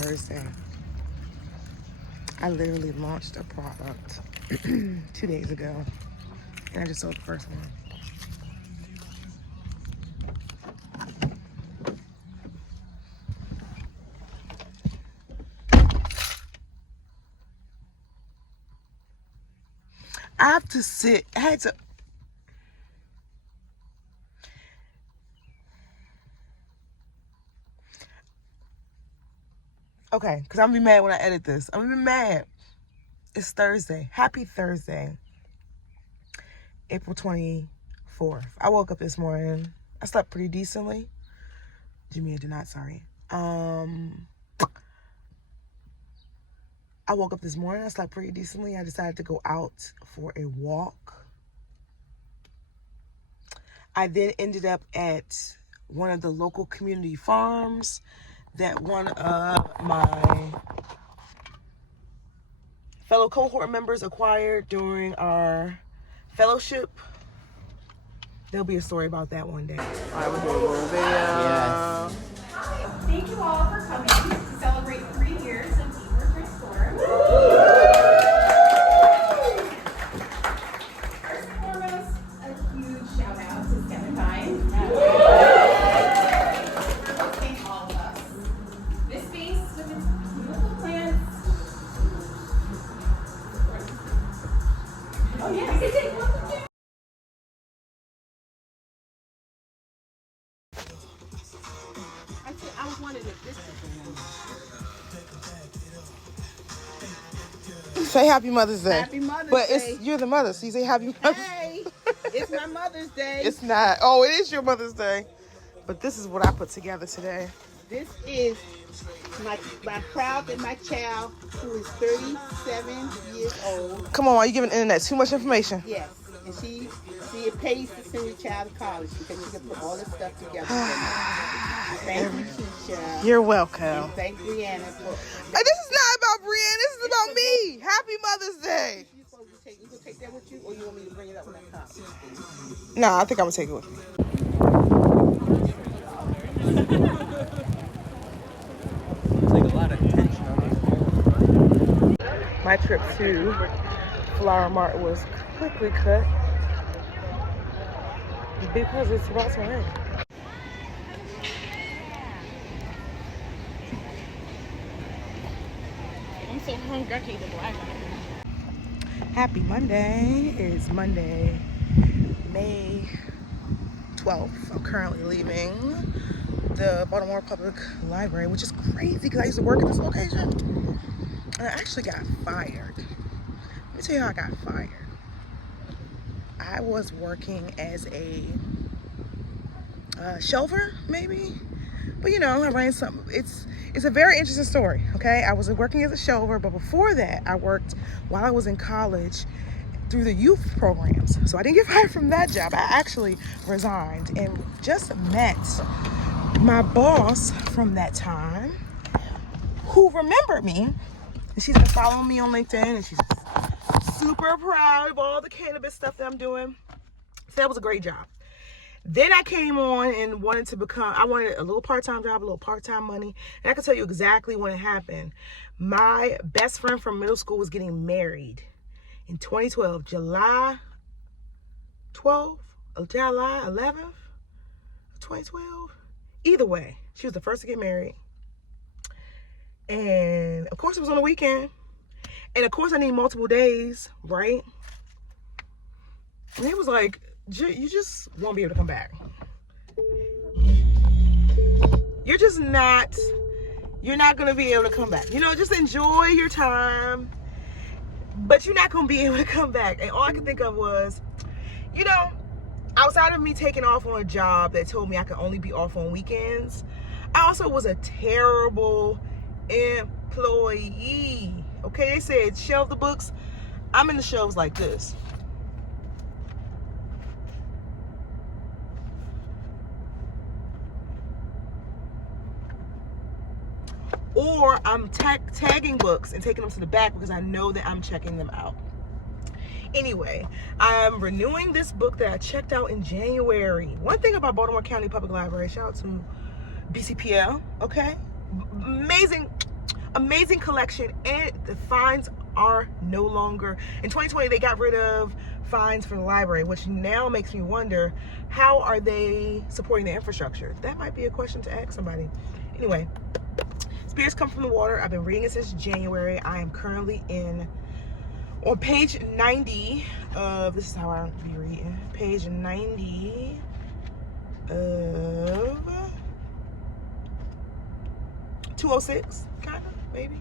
Thursday. I literally launched a product 2 days ago, and I just sold the first one. I have to sit. I had to. Okay, because I'm going to be mad when I edit this. I'm going to be mad. It's Thursday. Happy Thursday. April 24th. I woke up this morning. I slept pretty decently. Jimmy, I did not, sorry. I woke up this morning. I slept pretty decently. I decided to go out for a walk. I then ended up at one of the local community farms that one of my fellow cohort members acquired during our fellowship. There'll be a story about that one day. All right, we're doing a little video. Yes. Thank you all for coming to celebrate 3 years of Cohort Transformed. First and foremost, a huge shout out to Skeletine. Thank all of us. This space with its beautiful plants. Oh yeah, I can take one from there. I was wondering if this was Say Happy Mother's Day. Happy Mother's but Day. But you're the mother, so you say Happy Mother's Day. Hey, it's my Mother's Day. It's not. Oh, it is your Mother's Day. But this is what I put together today. This is my proud and my child who is 37 years old. Come on, are you giving the internet too much information? Yes, and she it pays to send your child to college because she can put all this stuff together. Thank you, Keisha. You're welcome. And thank Brianna for. This is not about Brianna. This is about me. Happy Mother's Day. You gonna take that with you, or you want me to bring it up when I come? Nah, I think I'm gonna take it with me. Take a lot of attention on this. My trip to Flower Mart was quickly cut because it's about to rain. I'm so hungry, I can't eat the black. Happy Monday. It's Monday, May 12th. I'm currently leaving the Baltimore Public Library, which is crazy because I used to work at this location. And I actually got fired. Let me tell you how I got fired. I was working as a shelver, maybe. But you know, I ran something. It's a very interesting story, okay? I was working as a shelver, but before that, I worked while I was in college through the youth programs. So I didn't get fired from that job. I actually resigned and just met my boss from that time who remembered me. And she's been following me on LinkedIn, and she's super proud of all the cannabis stuff that I'm doing. So that was a great job. Then I came on and wanted I wanted a little part-time job, a little part-time money. And I can tell you exactly when it happened. My best friend from middle school was getting married in 2012, July 11th of 2012. Either way, she was the first to get married. And of course it was on the weekend. And of course I need multiple days, right? And it was like, you just won't be able to come back. You're not going to be able to come back. You know, just enjoy your time, but you're not going to be able to come back. And all I could think of was, you know, outside of me taking off on a job that told me I could only be off on weekends, I also was a terrible employee. Okay, they said shelve the books. I'm in the shelves like this. Or I'm tagging books and taking them to the back because I know that I'm checking them out. Anyway, I'm renewing this book that I checked out in January. One thing about Baltimore County Public Library, shout out to BCPL, okay? Amazing amazing collection, and the fines are no longer. In 2020, they got rid of fines for the library, which now makes me wonder, how are they supporting the infrastructure? That might be a question to ask somebody. Anyway, Spirits Come From the Water. I've been reading it since January. I am currently on page 90 of, this is how I be reading, page 90 of 206, kind of, maybe.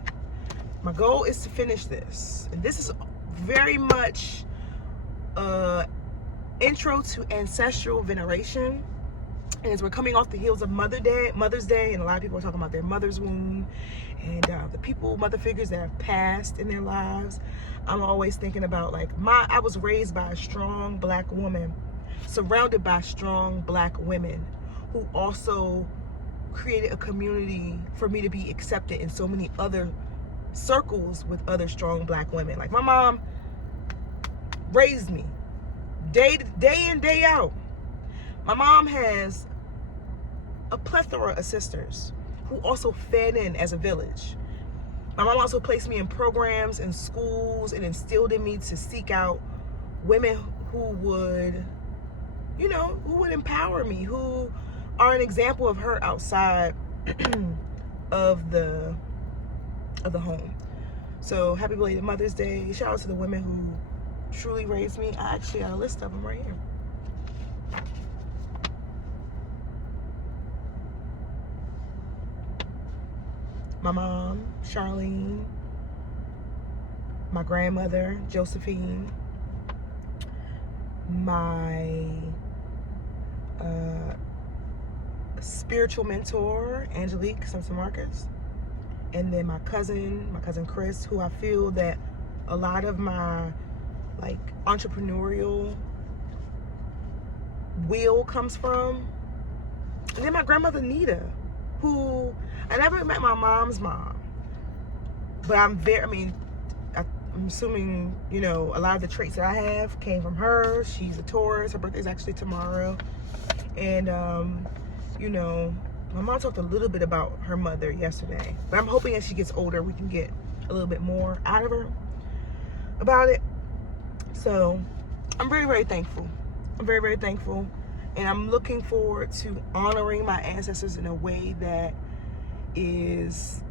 My goal is to finish this. And this is very much intro to ancestral veneration. And as we're coming off the heels of Mother's Day, and a lot of people are talking about their mother's womb and the mother figures that have passed in their lives, I'm always thinking about, like, I was raised by a strong Black woman, surrounded by strong Black women who also created a community for me to be accepted in so many other circles with other strong Black women. Like, my mom raised me day in, day out. My mom has a plethora of sisters who also fed in as a village. My mom also placed me in programs in schools and instilled in me to seek out women who would, who would empower me, who are an example of her outside of the home. So happy belated Mother's Day. Shout out to the women who truly raised me. I actually got a list of them right here. My mom, Charlene. My grandmother, Josephine. My spiritual mentor, Angelique Simpson Marcus. And then my cousin Chris, who I feel that a lot of my, like, entrepreneurial will comes from. And then my grandmother Nita, who I never met my mom's mom, but I'm assuming, a lot of the traits that I have came from her. She's a Taurus. Her birthday's actually tomorrow. And, my mom talked a little bit about her mother yesterday, but I'm hoping as she gets older, we can get a little bit more out of her about it. So I'm very, very thankful. I'm very, very thankful. And I'm looking forward to honoring my ancestors in a way that is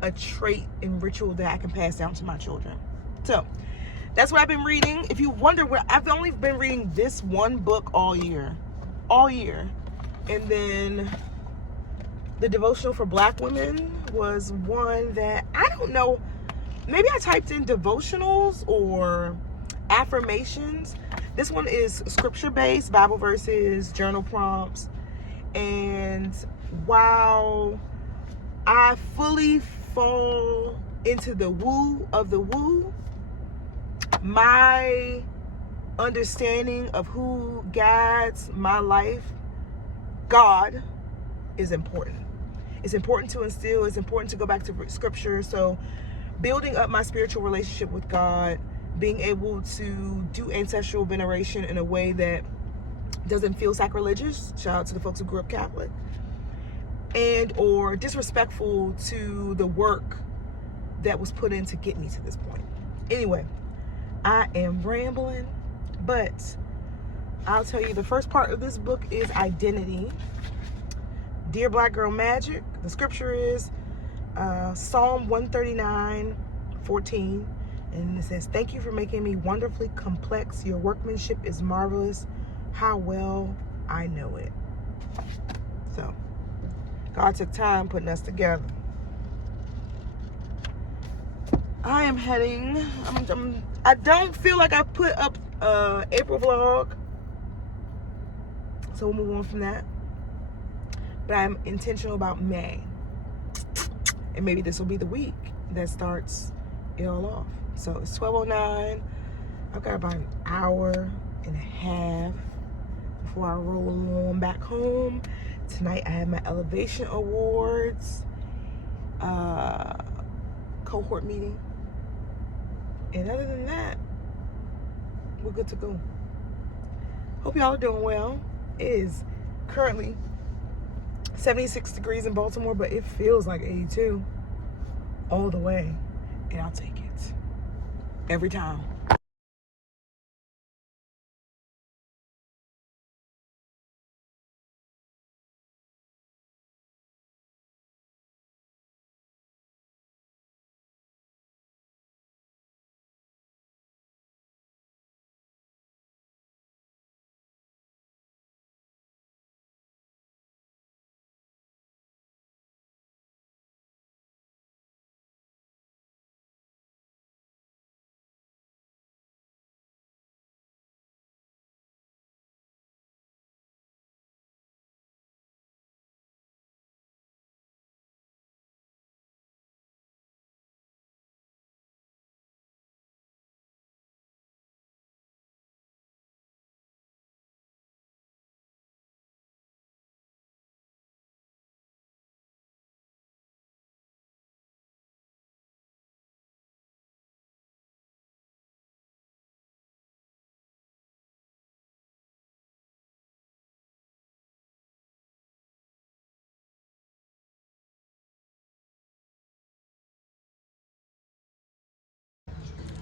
a trait and ritual that I can pass down to my children. So that's what I've been reading. If you wonder, I've only been reading this one book all year. And then the devotional for Black women was one that, I don't know, maybe I typed in devotionals or affirmations. This one is scripture-based, Bible verses, journal prompts. And while I fully fall into the woo of the woo, my understanding of who guides my life, God, is important. It's important to instill. It's important to go back to scripture. So building up my spiritual relationship with God, being able to do ancestral veneration in a way that doesn't feel sacrilegious. Shout out to the folks who grew up Catholic. And or disrespectful to the work that was put in to get me to this point. Anyway, I am rambling, but I'll tell you, the first part of this book is identity. Dear Black Girl Magic, the scripture is Psalm 139:14, and it says, "Thank you for making me wonderfully complex. Your workmanship is marvelous. How well I know it." So God took time putting us together. I am heading, I don't feel like I put up April vlog, so we'll move on from that. But I'm intentional about May. And maybe this will be the week that starts it all off. So it's 12:09. I've got about an hour and a half before I roll on back home. Tonight I have my Elevation Awards cohort meeting. And other than that, we're good to go. Hope y'all are doing well. It is currently 76 degrees in Baltimore, but it feels like 82 all the way. And I'll take it. Every time.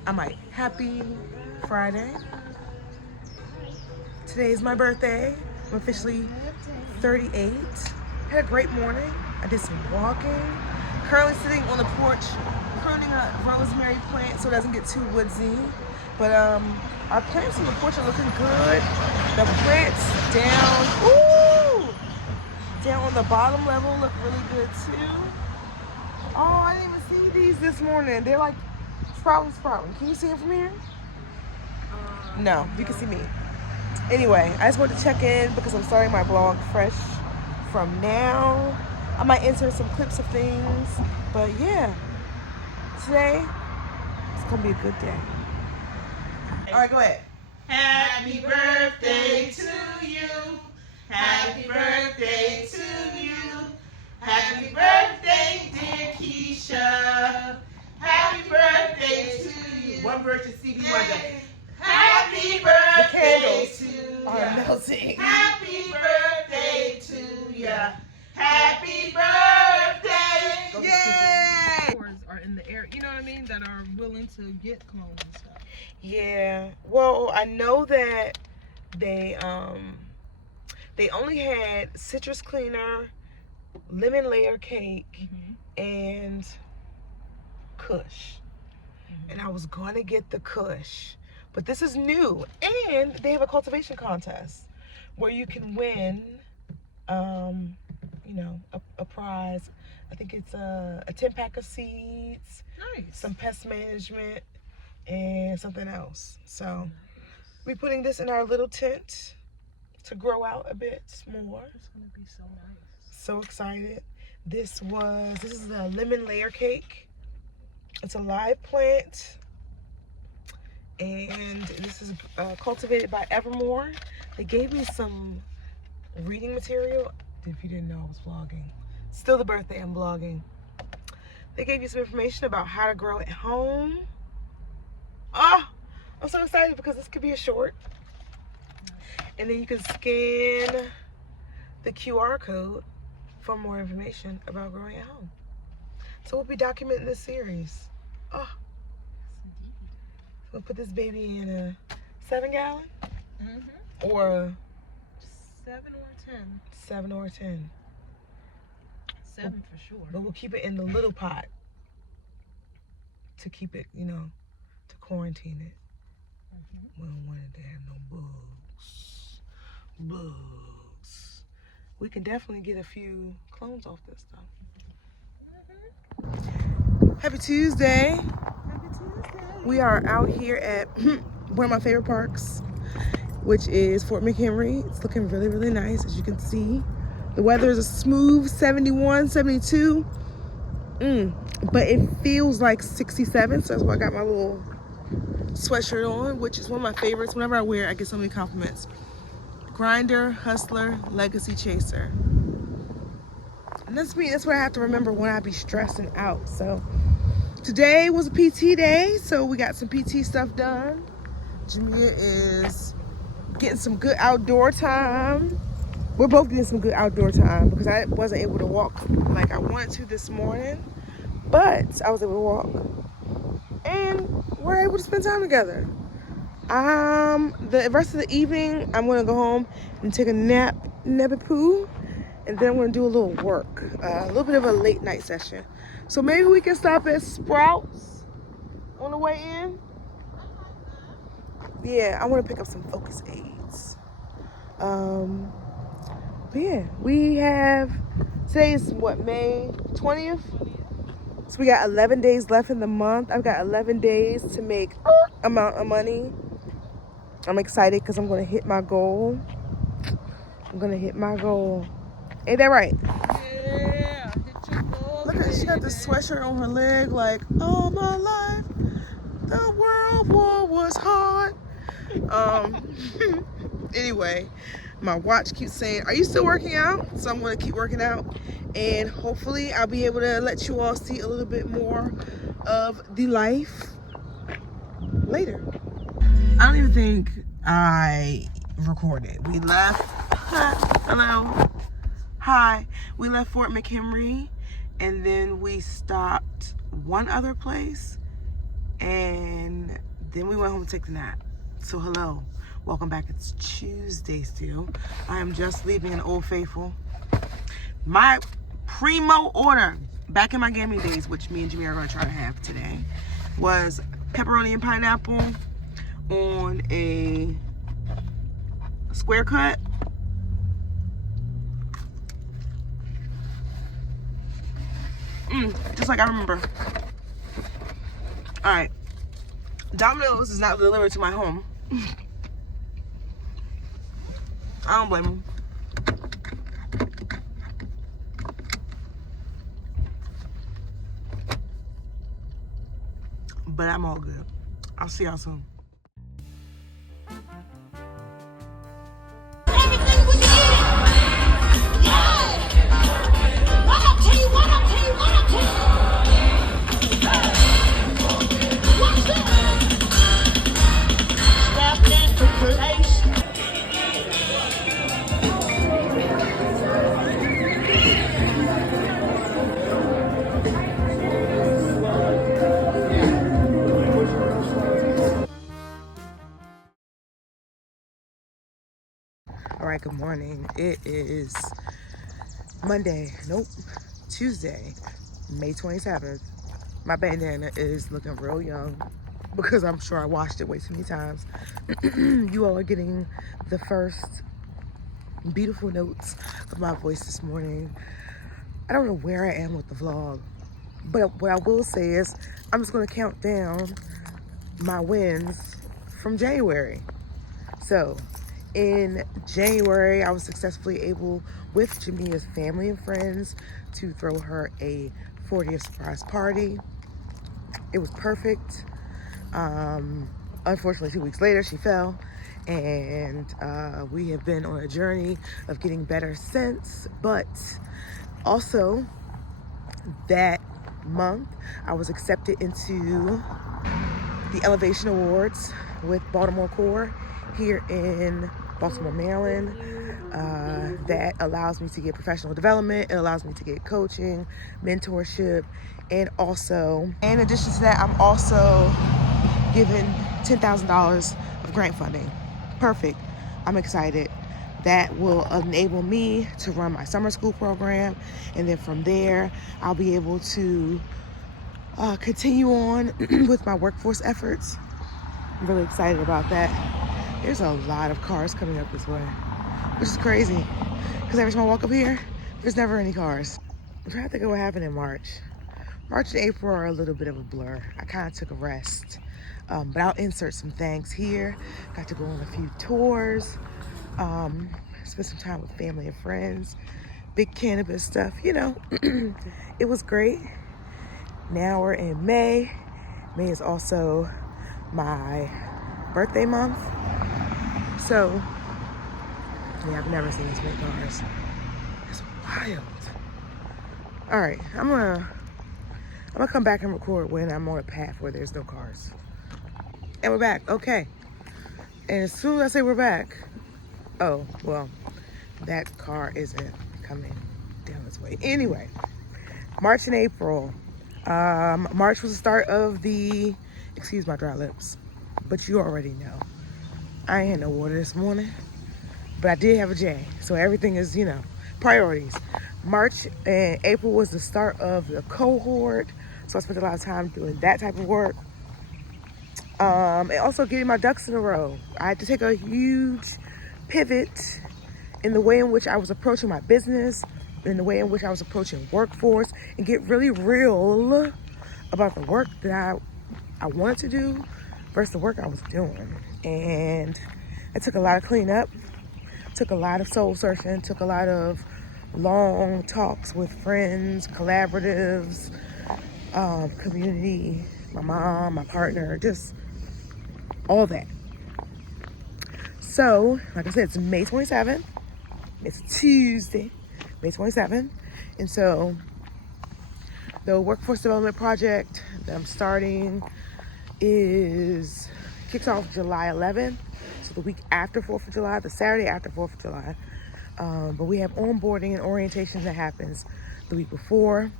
I'm like, happy Friday. Today is my birthday. I'm officially 38. Had a great morning. I did some walking. Currently sitting on the porch, pruning a rosemary plant so it doesn't get too woodsy. But our plants on the porch are looking good. The plants down on the bottom level look really good too. Oh, I didn't even see these this morning. They're like sprouting. Can you see them from here? No, you can see me. Anyway, I just wanted to check in because I'm starting my vlog fresh from now. I might insert some clips of things, but yeah, today it's gonna be a good day. All right, go ahead. Happy birthday to you. Happy birthday to you. Happy birthday, dear Keisha. Happy birthday to you. One verse of Stevie Wonder. Happy birthday to Are ya. melting. Happy birthday to ya. Happy birthday. Yay! Are in the area, you know what I mean, that are willing to get clones and stuff. Yeah. Well, I know that they only had citrus cleaner, lemon layer cake, and Kush. And I was gonna get the Kush, but this is new, and they have a cultivation contest where you can win, a prize. I think it's a 10-pack of seeds, Nice. some pest management, and something else. So we're putting this in our little tent to grow out a bit more. It's gonna be so nice. So excited. This is the lemon layer cake. It's a live plant, and this is cultivated by Evermore. They gave me some reading material. If you didn't know, I was vlogging. Still the birthday, I'm vlogging. They gave you some information about how to grow at home. Oh, I'm so excited because this could be a short. And then you can scan the QR code for more information about growing at home. So we'll be documenting this series. Oh, we'll put this baby in a 7-gallon or a 7 or 10. 7 or 10. 7 for sure. But we'll keep it in the little pot to keep it, to quarantine it. We don't want it to have no bugs. We can definitely get a few clones off this stuff. Happy Tuesday. We are out here at one of my favorite parks, which is Fort McHenry. It's looking really, really nice, as you can see. The weather is a smooth 71, 72. But it feels like 67, so that's why I got my little sweatshirt on, which is one of my favorites. Whenever I wear it, I get so many compliments. Grinder, Hustler, Legacy Chaser. And that's me. That's what I have to remember when I be stressing out. So today was a PT day, so we got some PT stuff done. Jamia is getting some good outdoor time. we're both getting some good outdoor time because I wasn't able to walk like I wanted to this morning, but I was able to walk and we're able to spend time together. The rest of the evening, I'm gonna go home and take a nappy poo, and then I'm gonna do a little work, a little bit of a late night session. So maybe we can stop at Sprouts on the way in. Yeah, I want to pick up some focus aids. But yeah, we have, today is what, May 20th? So we got 11 days left in the month. I've got 11 days to make amount of money. I'm excited because I'm going to hit my goal. I'm going to hit my goal. Ain't that right? Yeah, hit your goals, Look at, she got this sweatshirt on her leg like, all my life, the world war was hard. Anyway, my watch keeps saying, are you still working out? So I'm going to keep working out, and hopefully I'll be able to let you all see a little bit more of the life later. I don't even think I recorded. We left. Hello. Hi. We left Fort McHenry, and then we stopped one other place, and then we went home to take the nap. So hello. Welcome back. It's Tuesday still. I am just leaving an Old Faithful. My primo order back in my gaming days, which me and Jimmy are going to try to have today, was pepperoni and pineapple on a square cut. Just like I remember. All right. Domino's is not delivered to my home. I don't blame them. But I'm all good. I'll see y'all soon. Everything we need. Yeah. What up, T? What up, T? What up, T? What's up? Stepped into place. All right, good morning. It is Monday. Nope. Tuesday, May 27th. My bandana is looking real young because I'm sure I washed it way too many times. You all are getting the first beautiful notes of my voice this morning. I don't know where I am with the vlog, but what I will say is I'm just going to count down my wins from January. So in January, I was successfully able, with Jamia's family and friends, to throw her a 40th surprise party. It was perfect. Unfortunately, 2 weeks later, she fell, and we have been on a journey of getting better since. But also, that month, I was accepted into the Elevation Awards with Baltimore Cohort here in Baltimore, Maryland. That allows me to get professional development. It allows me to get coaching, mentorship, and also, in addition to that, I'm also given $10,000 of grant funding. Perfect. I'm excited. That will enable me to run my summer school program, and then from there, I'll be able to continue on with my workforce efforts. I'm really excited about that. There's a lot of cars coming up this way, which is crazy because every time I walk up here, there's never any cars. I'm trying to think of what happened in March. March and April are a little bit of a blur. I kind of took a rest, but I'll insert some things here. Got to go on a few tours, spend some time with family and friends, big cannabis stuff, you know. It was great. Now we're in May. May is also my birthday month. So, yeah, I've never seen this many cars. It's wild. All right, I'm gonna come back and record when I'm on a path where there's no cars. And we're back, okay. And as soon as I say we're back, oh, well, that car isn't coming down this way. Anyway, March and April. March was the start of the, excuse my dry lips, but you already know. I ain't had no water this morning, but I did have a J. So everything is, priorities. March and April was the start of the cohort. So I spent a lot of time doing that type of work. And also getting my ducks in a row. I had to take a huge pivot in the way in which I was approaching my business, in the way in which I was approaching workforce, and get really real about the work that I wanted to do versus the work I was doing. And it took a lot of cleanup, took a lot of soul searching, took a lot of long talks with friends, collaboratives, community, my mom, my partner, just all that. So, like I said, it's May 27th. It's Tuesday, May 27th. And so the workforce development project that I'm starting kicks off July 11th. So the week after 4th of July, the Saturday after 4th of July. But we have onboarding and orientation that happens the week before.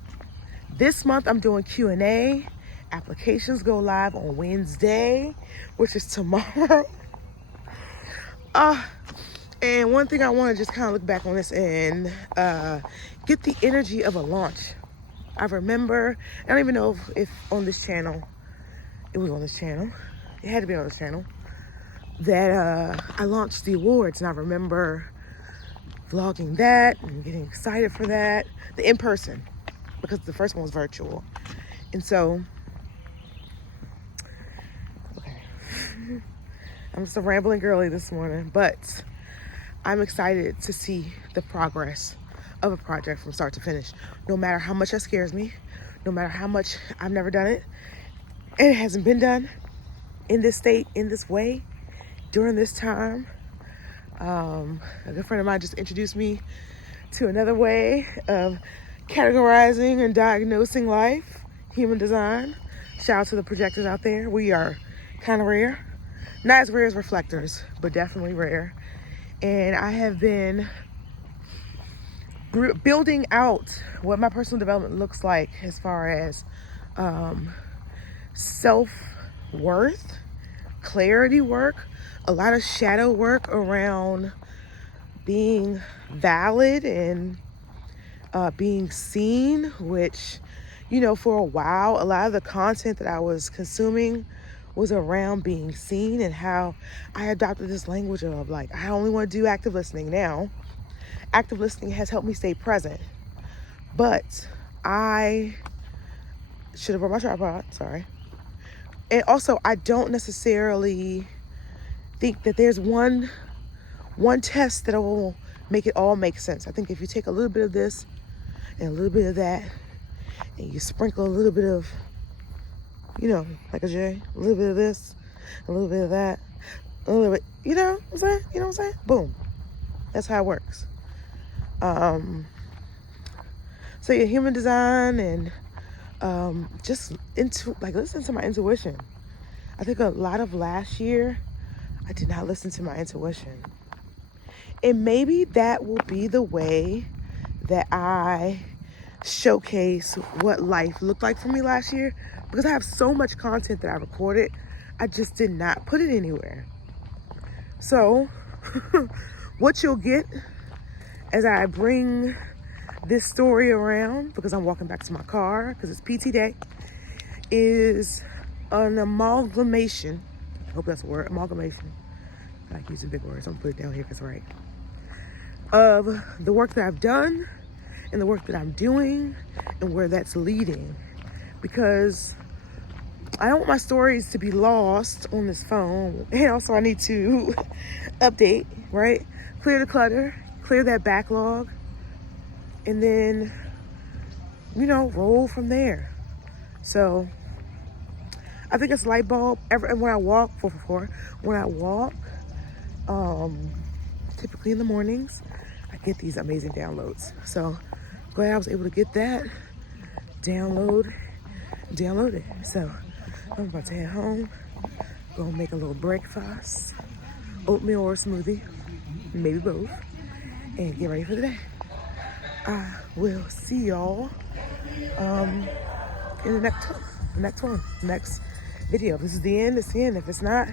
This month I'm doing Q&A. Applications go live on Wednesday, which is tomorrow. And one thing I want to just kind of look back on this and get the energy of a launch. I remember, I don't even know if on this channel, it was on this channel, it had to be on this channel, that I launched the awards. And I remember vlogging that and getting excited for that, the in-person, because the first one was virtual. And so, okay, I'm just a rambling girly this morning, but I'm excited to see the progress of a project from start to finish. No matter how much that scares me, no matter how much I've never done it, and it hasn't been done in this state, in this way, during this time. A good friend of mine just introduced me to another way of categorizing and diagnosing life, human design. Shout out to the projectors out there. We are kind of rare. Not as rare as reflectors, but definitely rare. And I have been building out what my personal development looks like as far as self-worth, clarity work, a lot of shadow work around being valid and being seen, which, for a while, a lot of the content that I was consuming was around being seen, and how I adopted this language of like, I only want to do active listening now. Active listening has helped me stay present, but I should have brought my tripod, sorry. And also, I don't necessarily think that there's one test that will make it all make sense. I think if you take a little bit of this and a little bit of that, and you sprinkle a little bit of, like a J, a little bit of this, a little bit of that, a little bit, you know what I'm saying? Boom. That's how it works. So yeah, human design and just listen to my intuition. I think a lot of last year, I did not listen to my intuition. And maybe that will be the way that I showcase what life looked like for me last year, because I have so much content that I recorded, I just did not put it anywhere. So what you'll get as I bring this story around, because I'm walking back to my car because it's PT day, is an amalgamation. I hope that's a word, amalgamation. I like using big words. I'm gonna put it down here because it's right. Of the work that I've done and the work that I'm doing and where that's leading. Because I don't want my stories to be lost on this phone. And also I need to update, right? Clear the clutter, clear that backlog, and then, roll from there. So I think it's light bulb. When I walk, typically in the mornings, I get these amazing downloads. So glad I was able to get that, download it. So I'm about to head home, go make a little breakfast, oatmeal or smoothie, maybe both. and get ready for the day. I will see y'all in the next video. If this is the end, it's the end. If it's not,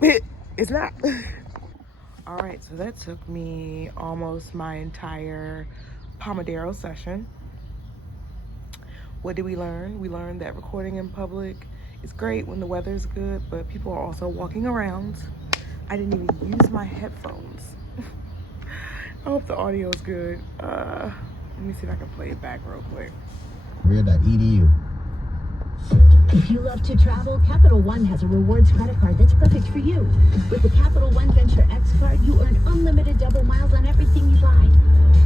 it's not. All right, so that took me almost my entire Pomodoro session. What did we learn? We learned that recording in public is great when the weather is good, but people are also walking around. I didn't even use my headphones. I hope the audio is good. Let me see if I can play it back real quick. Career.edu. If you love to travel, Capital One has a rewards credit card that's perfect for you. With the Capital One Venture X card, you earn unlimited double miles on everything you buy.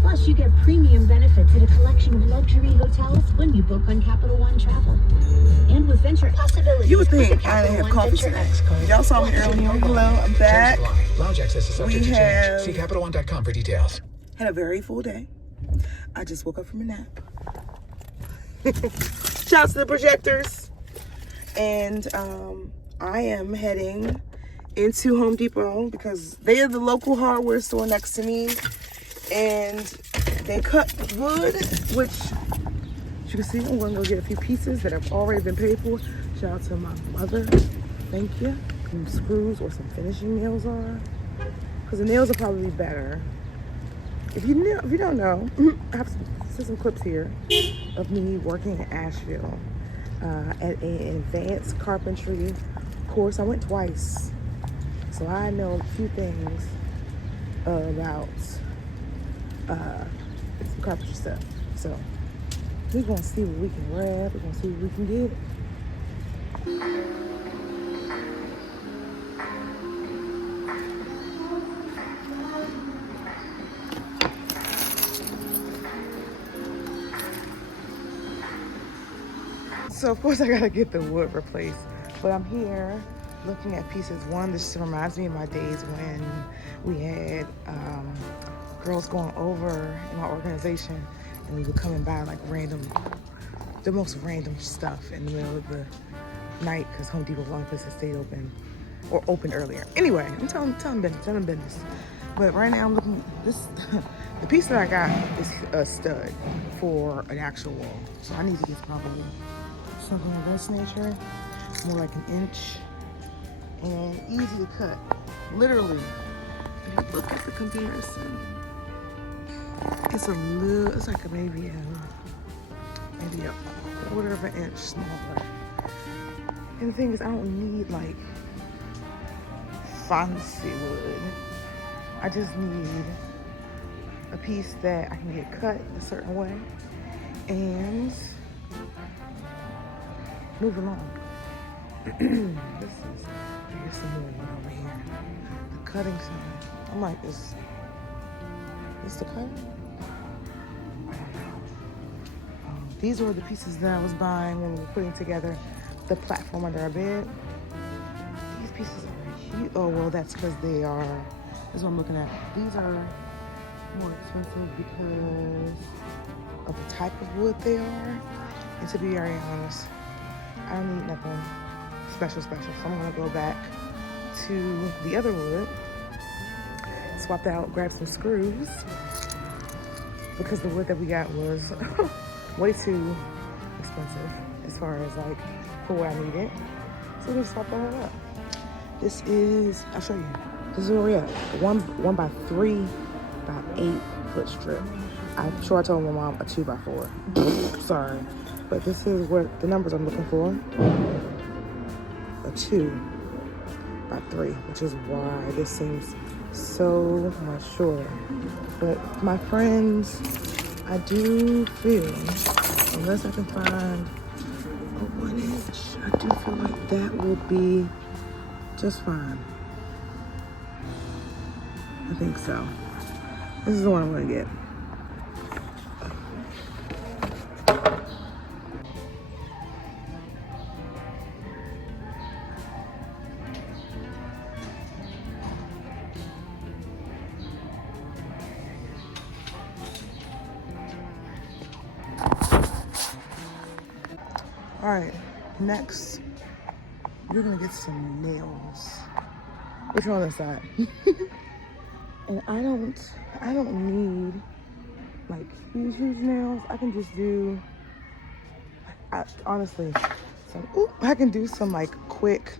Plus, you get premium benefits at a collection of luxury hotels when you book on Capital One Travel. And with Venture Possibilities, You would with the think I didn't Capital have One coffee Venture today. X card. Y'all saw me earlier. Hello, I'm back. Lounge access is subject We to have- change. See CapitalOne.com for details. Had a very full day. I just woke up from a nap. Shouts to the projectors. And I am heading into Home Depot because they are the local hardware store next to me. And they cut wood, which as you can see, I'm gonna go get a few pieces that have already been paid for. Shout out to my mother. Thank you. Some screws or some finishing nails are. Because the nails are probably better. If you don't know, I have some clips here of me working in Asheville at an advanced carpentry course. I went twice, so I know a few things about some carpentry stuff. So we're gonna see what we can grab. We're gonna see what we can get. So of course I gotta get the wood replaced, but I'm here looking at pieces. One, this reminds me of my days when we had girls going over in our organization, and we would come and buy like the most random stuff in the middle of the night because Home Depot was the only place that stayed open or opened earlier. Anyway, I'm telling business. But right now I'm looking this. The piece that I got is a stud for an actual wall, so I need to get probably something of this nature, more like an inch, and easy to cut. Literally, if you look at the comparison, it's it's like maybe a quarter of an inch smaller. And the thing is, I don't need like fancy wood. I just need a piece that I can get cut a certain way and move along. Here's some more wood over here. The cutting side. I'm like, is the cutting? I don't know. These were the pieces that I was buying when we were putting together the platform under our bed. These pieces are huge. Oh, well, that's because they are, that's what I'm looking at. These are more expensive because of the type of wood they are. And to be very honest, I don't need nothing special. So I'm gonna go back to the other wood, swap out, grab some screws, because the wood that we got was way too expensive as far as like for what I needed. So we're gonna swap that up. This is, I'll show you. This is where we're at. One by 3 by 8 foot strip. I'm sure I told my mom a 2 by 4. Sorry. But this is what the numbers I'm looking for. A 2 by 3, which is why this seems so much shorter. But my friends, I do feel, unless I can find a 1 inch, I do feel like that will be just fine. I think so. This is the one I'm gonna get. All right, next, we're gonna get some nails. Which one on this side? And I don't need like huge nails. I can just do, honestly, I can do some like quick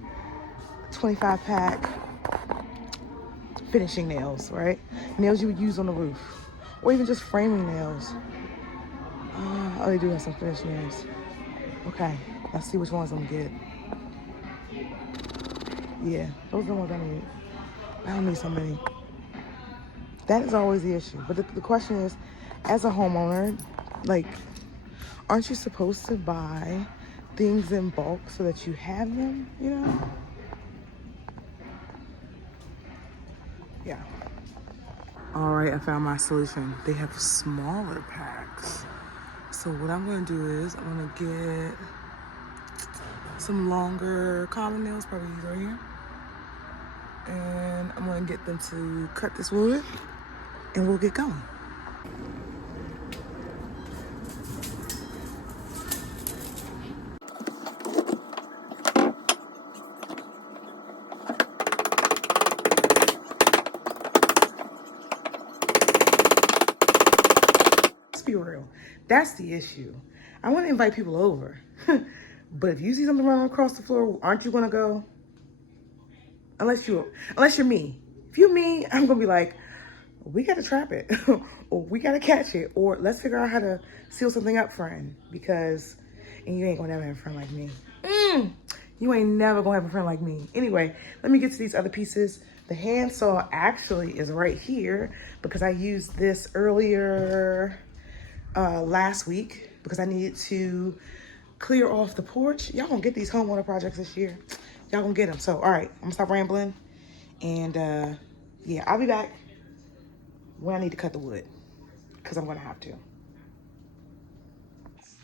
25 pack finishing nails, right? Nails you would use on the roof, or even just framing nails. Oh, they do have some finished nails. Okay, let's see which ones I'm gonna get. Yeah, those are the ones I need. I don't need so many. That is always the issue. But the question is, as a homeowner, like, aren't you supposed to buy things in bulk so that you have them, you know? Yeah. All right, I found my solution. They have smaller packs. So what I'm gonna do is I'm gonna get some longer common nails, probably these right here. And I'm gonna get them to cut this wood and we'll get going. Let's be real. That's the issue. I want to invite people over. But if you see something running across the floor, aren't you gonna go? Unless you're me. If you're me, I'm gonna be like, we gotta trap it, or we gotta catch it, or let's figure out how to seal something up, friend. Because, and you ain't gonna never have a friend like me. You ain't never gonna have a friend like me. Anyway, let me get to these other pieces. The handsaw actually is right here because I used this earlier last week because I needed to clear off the porch. Y'all gonna get these homeowner projects this year. Y'all gonna get them. So, all right, I'm gonna stop rambling. And yeah, I'll be back when I need to cut the wood because I'm gonna have to.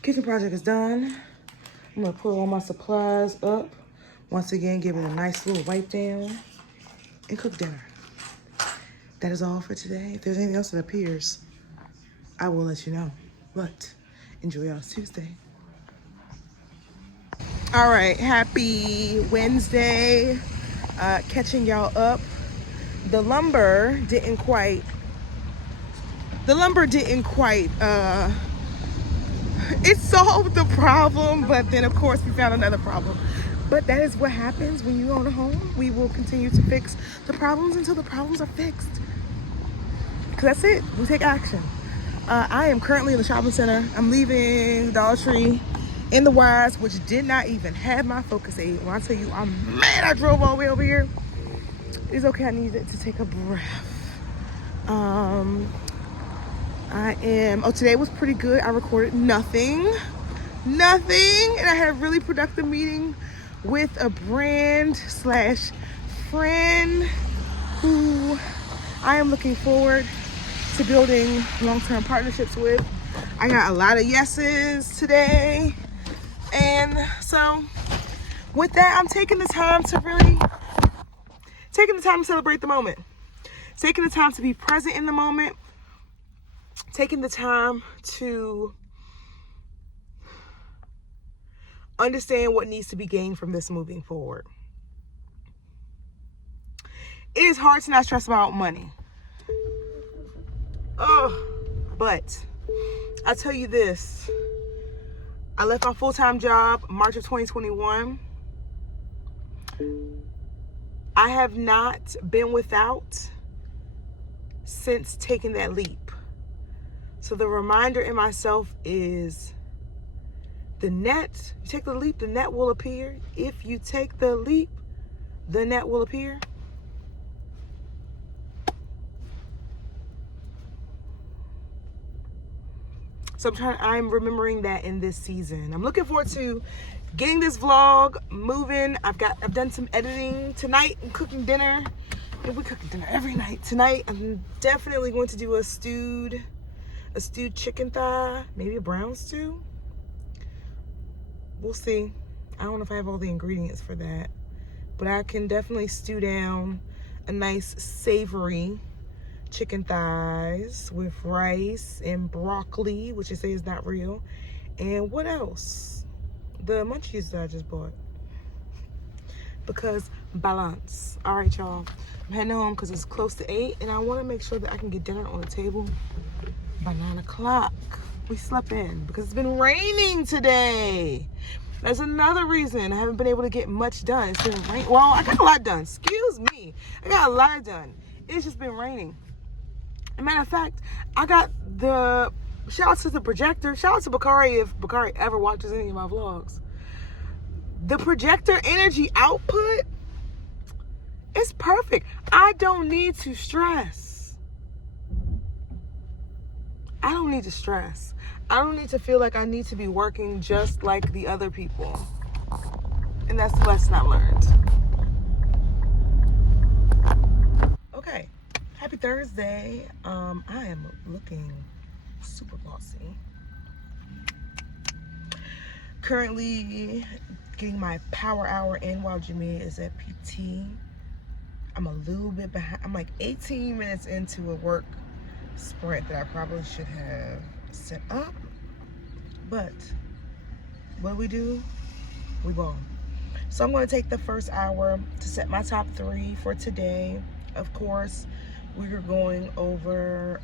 Kitchen project is done. I'm gonna pull all my supplies up. Once again, give it a nice little wipe down and cook dinner. That is all for today. If there's anything else that appears, I will let you know. But enjoy y'all's Tuesday. All right, happy Wednesday. Catching y'all up. The lumber didn't quite, it solved the problem, but then of course we found another problem. But that is what happens when you own a home. We will continue to fix the problems until the problems are fixed. Because that's it, we take action. I am currently in the shopping center. I'm leaving Dollar Tree in the Wise, which did not even have my Focus 8. When I tell you I'm mad I drove all the way over here, it's okay, I needed to take a breath. Today was pretty good. I recorded nothing, and I had a really productive meeting with a brand / friend who I am looking forward to building long-term partnerships with. I got a lot of yeses today, and so with that, I'm taking the time to celebrate the moment, taking the time to be present in the moment, taking the time to understand what needs to be gained from this moving forward. It is hard to not stress about money. But I'll tell you this. I left my full-time job March of 2021. I have not been without since taking that leap. So the reminder in myself is you take the leap, the net will appear. If you take the leap, the net will appear. So I'm remembering that in this season. I'm looking forward to getting this vlog moving. I've done some editing tonight and cooking dinner. And we're cooking dinner every night. Tonight, I'm definitely going to do a stewed chicken thigh, maybe a brown stew. We'll see. I don't know if I have all the ingredients for that, but I can definitely stew down a nice savory chicken thighs with rice and broccoli, which they say is not real. And what else? The munchies that I just bought. Because balance. All right, y'all. I'm heading home because it's close to 8, and I want to make sure that I can get dinner on the table by 9 o'clock. We slept in because it's been raining today. That's another reason I haven't been able to get much done. It's been raining. Well, I got a lot done. Excuse me. I got a lot done. It's just been raining. As a matter of fact, I got the shout out to the projector. Shout out to Bakari if Bakari ever watches any of my vlogs. The projector energy output is perfect. I don't need to stress. I don't need to stress. I don't need to feel like I need to be working just like the other people. And that's the lesson I've learned. Okay. Happy Thursday. I am looking super bossy. Currently getting my power hour in while Jamia is at PT. I'm a little bit behind. I'm like 18 minutes into a work sprint that I probably should have set up. But what do? We ball. So I'm going to take the first hour to set my top 3 for today. Of course, we are going over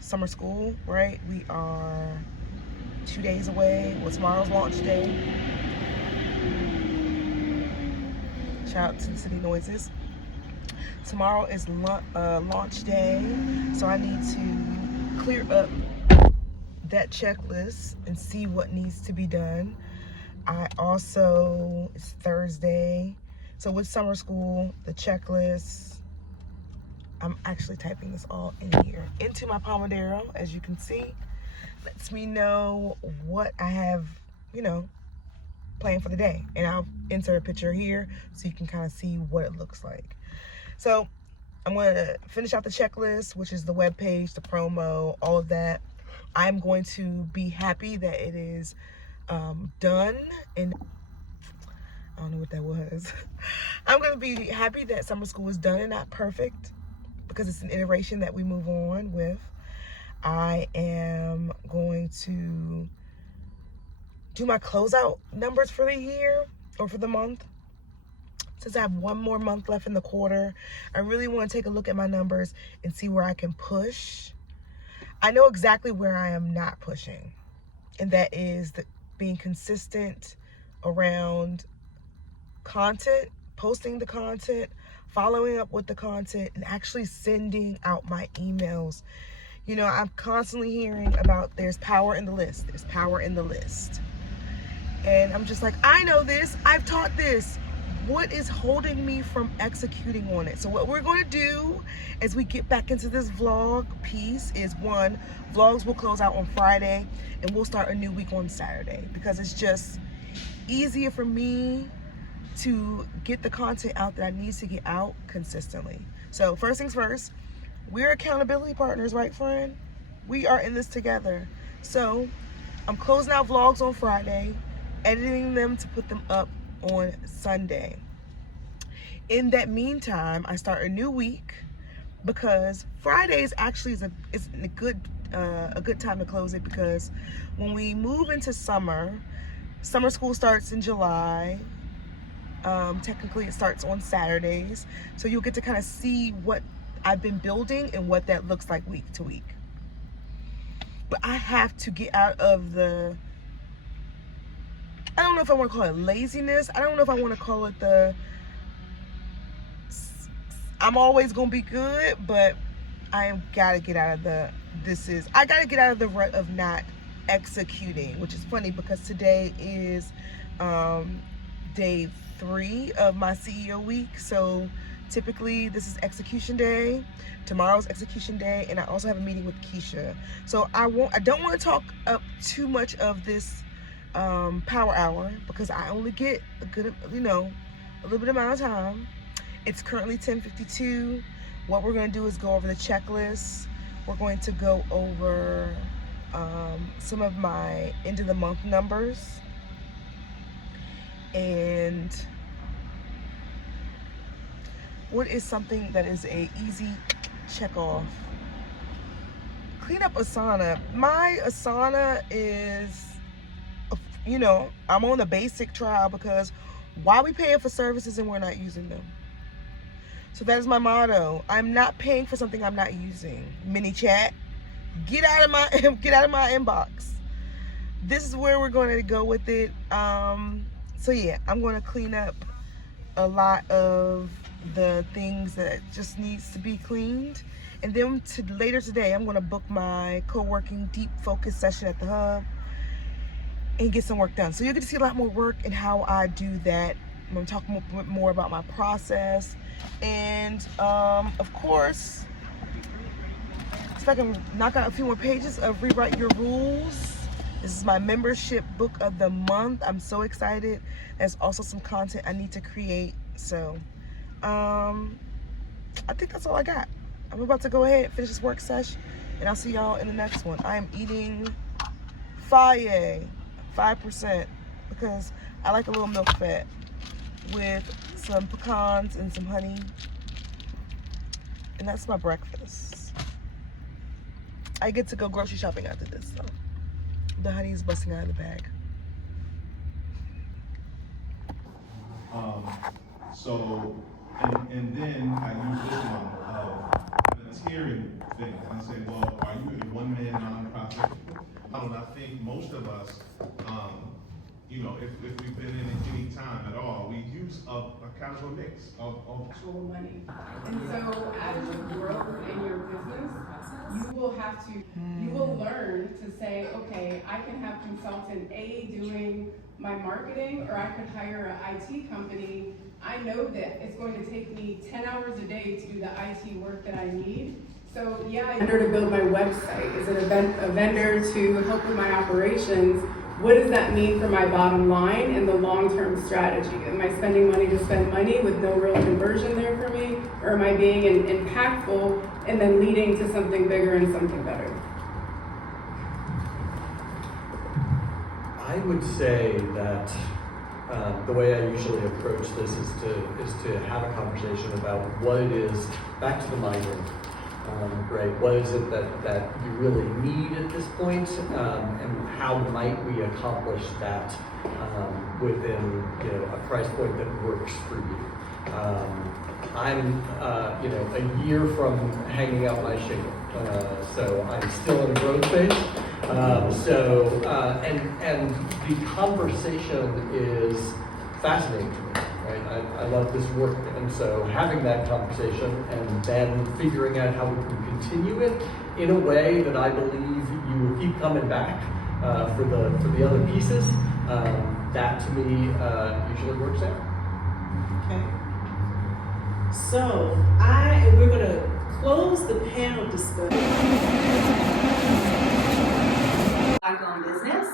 summer school, right? We are 2 days away. Well, tomorrow's launch day. Shout out to the city noises. Tomorrow is launch day, so I need to clear up that checklist and see what needs to be done. It's Thursday, so with summer school, the checklist, I'm actually typing this all in here into my Pomodoro, as you can see. Lets me know what I have, planned for the day. And I'll insert a picture here so you can kind of see what it looks like. So I'm going to finish out the checklist, which is the webpage, the promo, all of that. I'm going to be happy that it is done. And I don't know what that was. I'm going to be happy that summer school is done and not perfect, because it's an iteration that we move on with. I am going to do my closeout numbers for the year or for the month. Since I have one more month left in the quarter, I really want to take a look at my numbers and see where I can push. I know exactly where I am not pushing, and that is being consistent around content, posting the content, following up with the content, and actually sending out my emails. I'm constantly hearing about there's power in the list. There's power in the list. And I'm just like, I know this. I've taught this. What is holding me from executing on it? So what we're going to do as we get back into this vlog piece is, one, vlogs will close out on Friday, and we'll start a new week on Saturday, because it's just easier for me to get the content out that I need to get out consistently. So first things first, we're accountability partners, right, friend? We are in this together. So I'm closing out vlogs on Friday, editing them to put them up on Sunday. In that meantime, I start a new week, because Fridays actually is a good time to close it, because when we move into summer school starts in July. Technically it starts on Saturdays, so you'll get to kind of see what I've been building and what that looks like week to week. But I have to get out of the, I don't know if I want to call it laziness. I don't know if I want to call it I'm always going to be good, but I got to get out of I got to get out of the rut of not executing, which is funny because today is day 3 of my CEO week. So typically this is execution day. Tomorrow's execution day, and I also have a meeting with Keisha. So I don't want to talk up too much of this power hour, because I only get a good, a little bit amount of time. It's currently 10:52. What we're going to do is go over the checklist. We're going to go over some of my end of the month numbers, and what is something that is a easy check off? Clean up Asana. My Asana is, I'm on the basic trial, because why are we paying for services and we're not using them? So that is my motto. I'm not paying for something I'm not using. Mini chat, get out of my inbox. This is where we're going to go with it. So yeah, I'm going to clean up a lot of the things that just needs to be cleaned. And then later today, I'm going to book my co-working deep focus session at the Hub and get some work done. So you're going to see a lot more work and how I do that. I'm going to talk more about my process. And of course, if I can knock out a few more pages of Rewrite Your Rules. This is my membership book of the month. I'm so excited. There's also some content I need to create. So I think that's all I got. I'm about to go ahead and finish this work session, and I'll see y'all in the next one. I am eating Faye 5% because I like a little milk fat with some pecans and some honey. And that's my breakfast. I get to go grocery shopping after this, so the honey is busting out of the bag. So, and then I use this one, the tiering thing. And I say, well, are you a one-man nonprofit? I think most of us, you know, if we've been in it any time at all, we use a kind of a mix of Actual money. And so as you grow in your business, you will learn to say, okay, I can have consultant A doing my marketing, or I could hire an IT company. I know that it's going to take me 10 hours a day to do the IT work that I need. So yeah, a vendor to build my website. Is it a vendor to help with my operations? What does that mean for my bottom line and the long-term strategy? Am I spending money to spend money with no real conversion there for me? Or am I being impactful and then leading to something bigger and something better? I would say that the way I usually approach this is to have a conversation about what it is, back to the mining, right? What is it that you really need at this point, and how might we accomplish that within, you know, a price point that works for you? I'm you know, a year from hanging out my shingle, so I'm still in a growth phase. And the conversation is fascinating to me, right? I love this work, and so having that conversation and then figuring out how we can continue it in a way that I believe you will keep coming back for the other pieces, that to me usually works out. Okay. So we're gonna close the panel discussion. Black-owned business,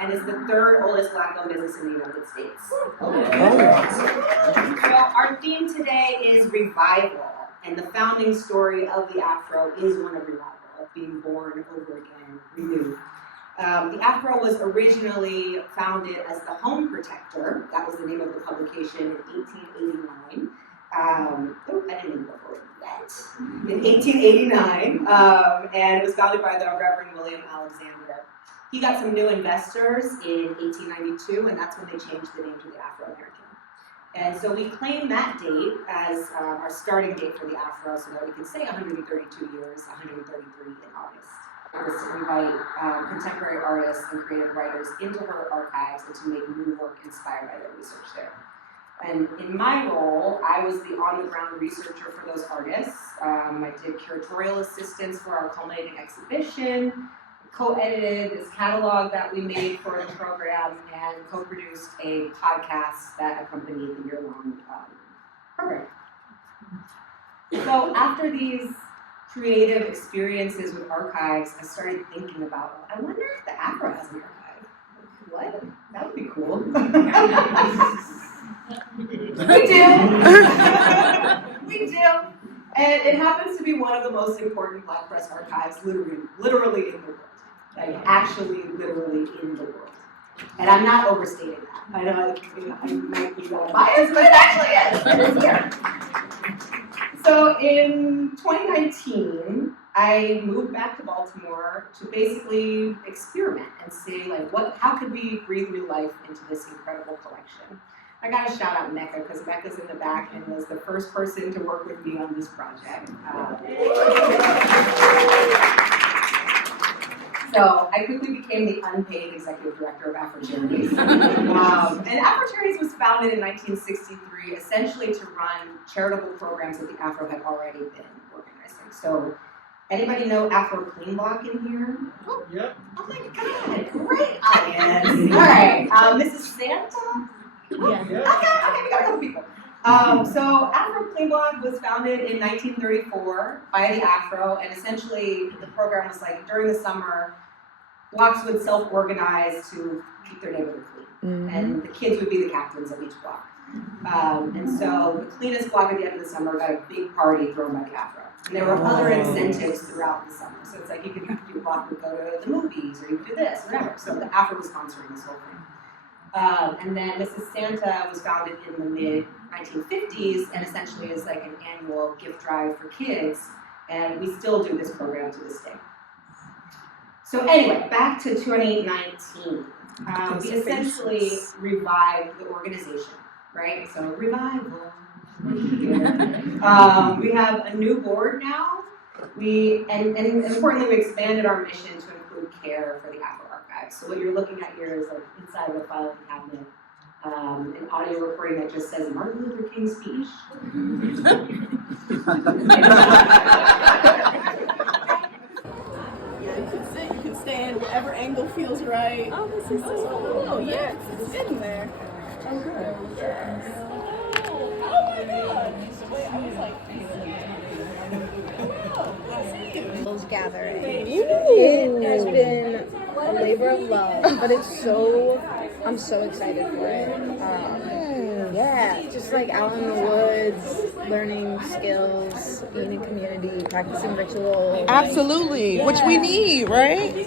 and is the third oldest Black-owned business in the United States. So our theme today is revival, and the founding story of the Afro is one of revival, of being born over again, renewed. The Afro was originally founded as the Home Protector. That was the name of the publication in 1889. I didn't even go for it yet. In 1889, and it was founded by the Reverend William Alexander. He got some new investors in 1892, and that's when they changed the name to the Afro-American. And so we claim that date as our starting date for the Afro, so that we can say 132 years, 133 in August. Was to invite contemporary artists and creative writers into her archives and to make new work inspired by their research there. And in my role, I was the on-the-ground researcher for those artists. I did curatorial assistance for our culminating exhibition, co-edited this catalog that we made for the program, and co-produced a podcast that accompanied the year-long program. So after these creative experiences with archives, I started thinking about, I wonder if the Afro has an archive. What? That would be cool. We do. We do. And it happens to be one of the most important Black press archives literally in the world. Like actually literally in the world. And I'm not overstating that. I know I might be biased, but it actually is. It is here. So in 2019, I moved back to Baltimore to basically experiment and see like how could we breathe new life into this incredible collection. I gotta shout out Mecca, because Mecca's in the back and was the first person to work with me on this project. So I quickly became the unpaid executive director of Afro Charities. And Afro Charities was founded in 1963 essentially to run charitable programs that the Afro had already been organizing. So anybody know Afro Clean Block in here? Oh, Yep. Oh my God, great audience. All right, Mrs. Santa? Yeah. Okay, we got a couple people. So Afro Clean Block was founded in 1934 by the Afro, and essentially the program was like during the summer, blocks would self-organize to keep their neighborhood clean, and the kids would be the captains of each block. And so the cleanest block at the end of the summer got a big party thrown by the Afro. And there were other incentives throughout the summer. So it's like you could your block would go to the movies, or you could do this, or whatever. So the Afro was sponsoring this whole thing. And then Mrs. Santa was founded in the mid-1950s and essentially is like an annual gift drive for kids. And we still do this program to this day. So anyway, back to 2019. We essentially revived the organization, right? So revival. We have a new board now. And importantly, we expanded our mission to include care for the Afro Archives. So what you're looking at here is like inside of a filing cabinet, an audio recording that just says Martin Luther King's speech. You can stand whatever angle feels right. Oh, this is so cool. Oh, yes, it's in there. Oh, good. Yes. Oh my God. Wait, I was like, Those gathering. It has been a labor of love, but I'm so excited for it. Yeah, just like out in the woods, learning skills, being in community, practicing rituals. Absolutely, which we need, right?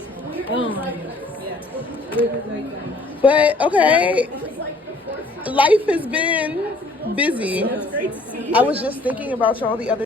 But okay, life has been busy. I was just thinking about y'all the other